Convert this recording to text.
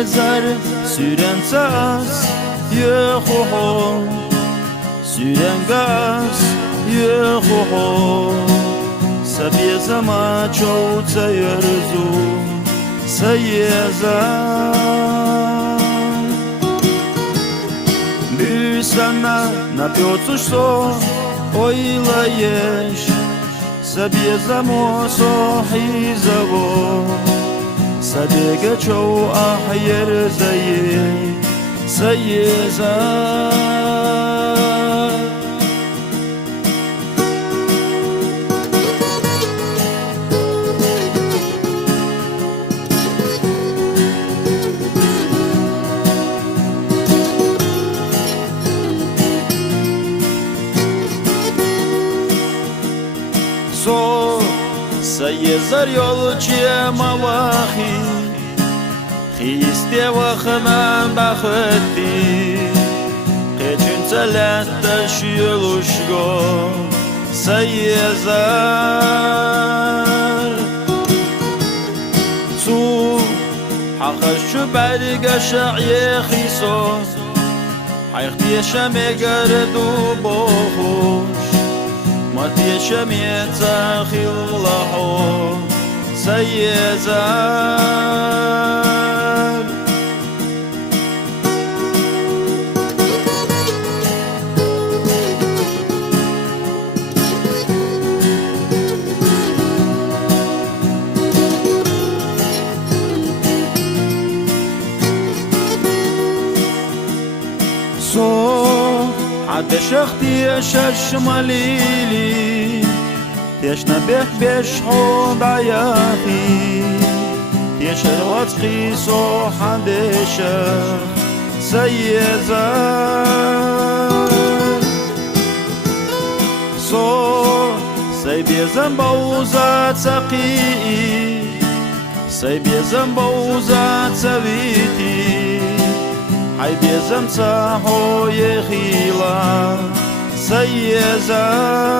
سەیێزار سوورەنچەس یێخۆ سوورەنگەس یێخۆ سەبێزەما چەوچە یێرزوو سەیێزار بویسەمە نەپیۆچوشتۆ ئۆیڵەیەش سەبێزەمۆ سۆحیزەوە سەدێگە چەو ئاحەیەرزەیێ سەیێزار سەیێزار یۆڵچیە مەواخی خیستێوە خەمان بەخەتی قێچونچە لە تەشیڵوشگۆ سەیێزار چوو حەقەشو بەریگە شەعیێخی سۆز حەیختیەشە مێگەرد و بۆ خۆش مەتیەشە مێچەخی لەحۆ سەیێزار حد شختي شماليلي تيشنا بيح بيش حوض عياخي تيش الواتخي سو حديشة سيزار سو سيبيزن بوزات سقي سيبيزن بوزات سويتي حي بيزم صاحو يخيلا سيزار